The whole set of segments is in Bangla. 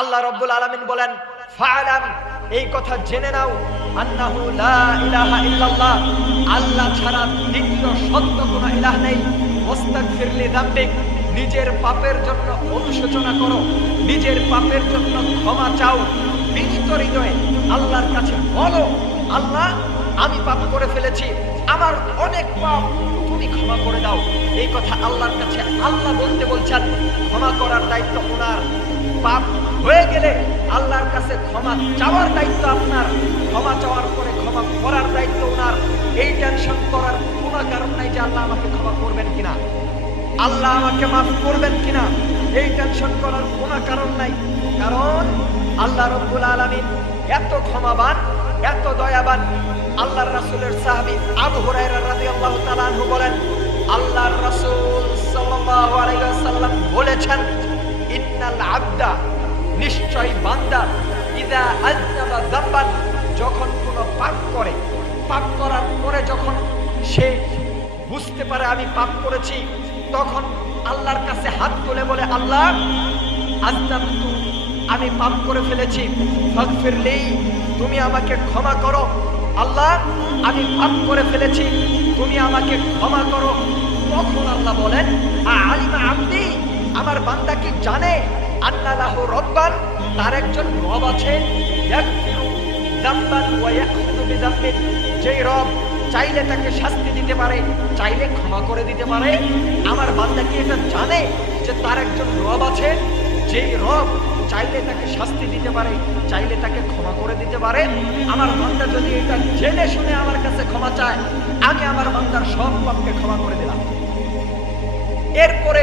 আল্লাহ রব্বুল আলামিন বলেন ফাআলাম এই কথা জেনে নাও, আন্নাহু লা আল্লাহ ছাড়া দ্বিতীয় সত্য কোনো ইলাহ নেই। মুস্তাগফির লিযামবিক, নিজের পাপের জন্য অনুশোচনা করো, নিজের পাপের জন্য ক্ষমা চাও। বিনীত হৃদয়ে আল্লাহর কাছে বলো, আল্লাহ, আমি পাপ করে ফেলেছি, আমার অনেক পাপ তুমি ক্ষমা করে দাও। এই কথা আল্লাহর কাছে আল্লাহ বলতে বলছেন। ক্ষমা করার দায়িত্ব ওনার। পাপ হয়ে গেলে আল্লাহর কাছে ক্ষমা চাওয়ার দায়িত্ব আপনার। ক্ষমা চাওয়ার পরে ক্ষমা করার দায়িত্ব ওনার। এই টেনশন করার কোনো কারণ নাই যে আল্লাহ আমাকে ক্ষমা করবেন কিনা। আল্লাহ আমাকে মাফ করবেন কিনা। এই টেনশন করার কোনো কারণ নাই। কারণ আল্লাহ রব্বুল আলামিন এত ক্ষমাবান, এত দয়াবান। আল্লাহর রাসূলের সাহাবী আবু হুরায়রা রাদিয়াল্লাহু তাআলা আনহু বলেন, আল্লাহর রাসূল সাল্লাল্লাহু আলাইহি ওয়াসাল্লাম বলেছেন, ইন্নাল আবদা যখন কোনো পাপ করে, পাপ করার পরে যখন সে বুঝতে পারে আমি পাপ করেছি, তখন আল্লাহর কাছে হাত তুলে বলে, আল্লাহ আজদাবতু আমি পাপ করে ফেলেছি ফাগফিরলি তুমি আমাকে ক্ষমা করো। আল্লাহ, আমি পাপ করে ফেলেছি, তুমি আমাকে ক্ষমা করো। তখন আল্লাহ বলেন আলিমা আব্দি, আমার বান্দা কি জানে আন্নালাহু রব্বান, তার একজন রব আছে যেই রব চাইলে তাকে শাস্তি দিতে পারে, চাইলে ক্ষমা করে দিতে পারে। আমার বান্দা কি এটা জানে যে তার একজন রব আছে যেই রব চাইলে তাকে শাস্তি দিতে পারে, চাইলে তাকে ক্ষমা করে দিতে পারে। আমার বান্দা যদি এটা জেনে শুনে আমার কাছে ক্ষমা চায় আমি আমার বান্দার সব পাপকে ক্ষমা করে দিলাম। এরপরে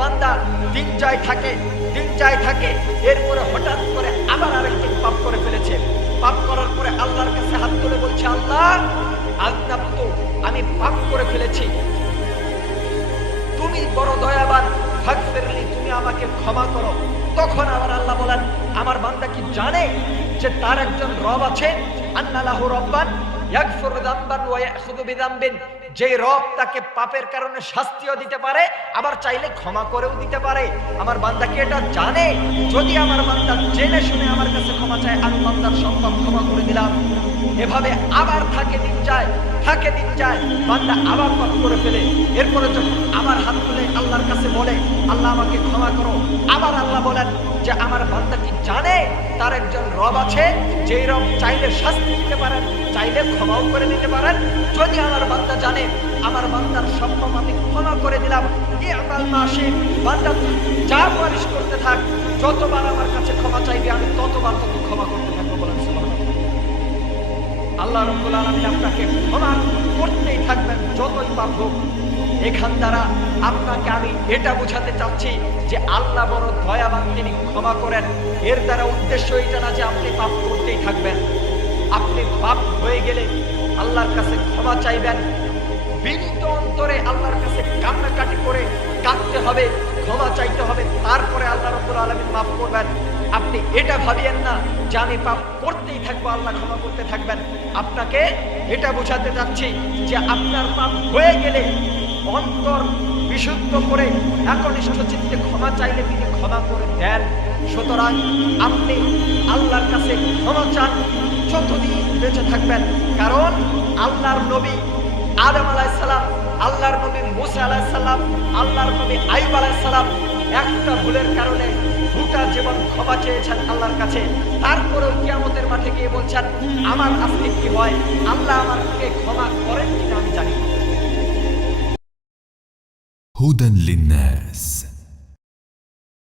বান্দা দিন যায় থাকে দিন যায় থাকে, এরপরে হঠাৎ করে আবার আরেকটি পাপ করে ফেলেছে। পাপ করার পরে আল্লাহর কাছে হাত তুলে বলছে, আল্লাহ আজনাব তো আমি পাপ করে ফেলেছি। তুমি বড় দয়াবান, ফাগফিরলি তুমি আমাকে ক্ষমা করো। তখন আবার আল্লাহ বলেন, আমার বান্দা কি জানে যে তার একজন রব আছে? আন্নালাহু রব্বান ইয়াগফিরু যামবান ওয়া ইয়াখুযু বিযামবিন। যে রব তাকে পাপের কারণে শাস্তিও দিতে পারে, আবার চাইলে ক্ষমা করেও দিতে পারে। আমার বান্দা কি এটা জানে? যদি আমার বান্দা জেনে শুনে আমার কাছে ক্ষমা চায়, আমি বান্দার সব পাপ ক্ষমা করে দিলাম। এভাবে আবার থাকে দিন যায়, থাকে দিন যায়, বান্দা আবার পাপ করে ফেলে। এরপরে যখন আবার হাত তুলে আল্লাহর কাছে বলে, আল্লাহ আমাকে ক্ষমা করো। আবার আল্লাহ বলেন যে, আমার বান্দা জানে তার একজন রব আছে, যেই রব চাইলে শাস্তি দিতে পারেন, চাইলে ক্ষমাও করে দিতে পারেন। যদি আমার বান্দা জানে, আমার বান্দার সব আমি ক্ষমা করে দিলাম ইয়ামাল মাসে বান্দা যা পারিশ করতে থাক, যতবার আমার কাছে ক্ষমা চাইবে, আমি ততবার তোকে ক্ষমা করতে থাকব বলেন আল্লাহ রব্বুল আলামিন আপনাকে ক্ষমা করতেই থাকবেন, যতই পাপ হোক। এখান দ্বারা আপনাকে আমি এটা বোঝাতে চাচ্ছি যে আল্লাহ বড় দয়াবান, তিনি ক্ষমা করেন। এর দ্বারা উদ্দেশ্য এটা না যে আপনি পাপ করতেই থাকবেন। আপনি পাপ হয়ে গেলে আল্লাহর কাছে ক্ষমা চাইবেন। বিনীত অন্তরে আল্লাহর কাছে কান্নাকাটি করে কাঁদতে হবে, ক্ষমা চাইতে হবে, তারপরে আল্লাহ রব্বুল আলামিন মাফ করবেন। আপনি এটা ভাবিয়েন না যে আমি পাপ করতেই থাকব, আল্লাহ ক্ষমা করতে থাকবেন। আপনাকে এটা বোঝাতে চাচ্ছি যে আপনার পাপ হয়ে গেলে অন্তর বিশুদ্ধ করে একনিষ্ঠ চিত্তে ক্ষমা চাইলে তিনি ক্ষমা করে দেন। সুতরাং আপনি আল্লাহর কাছে ক্ষমা চান, যতদিন বেঁচে থাকবেন। কারণ আল্লাহর নবী আদম আলাইসালাম আল্লাহর নবী মুসা আলাইসাল্লাম আল্লাহর নবী আইব আলাইসালাম একটা ভুলের কারণে গোটা জীবন ক্ষমা চেয়েছেন আল্লাহর কাছে। তারপরেও কিয়ামতের মাঠে গিয়ে বলছেন, আমার আজকে কি হয়? আল্লাহ আমাকে ক্ষমা করেন কিনা আমি জানি না। هدى للناس.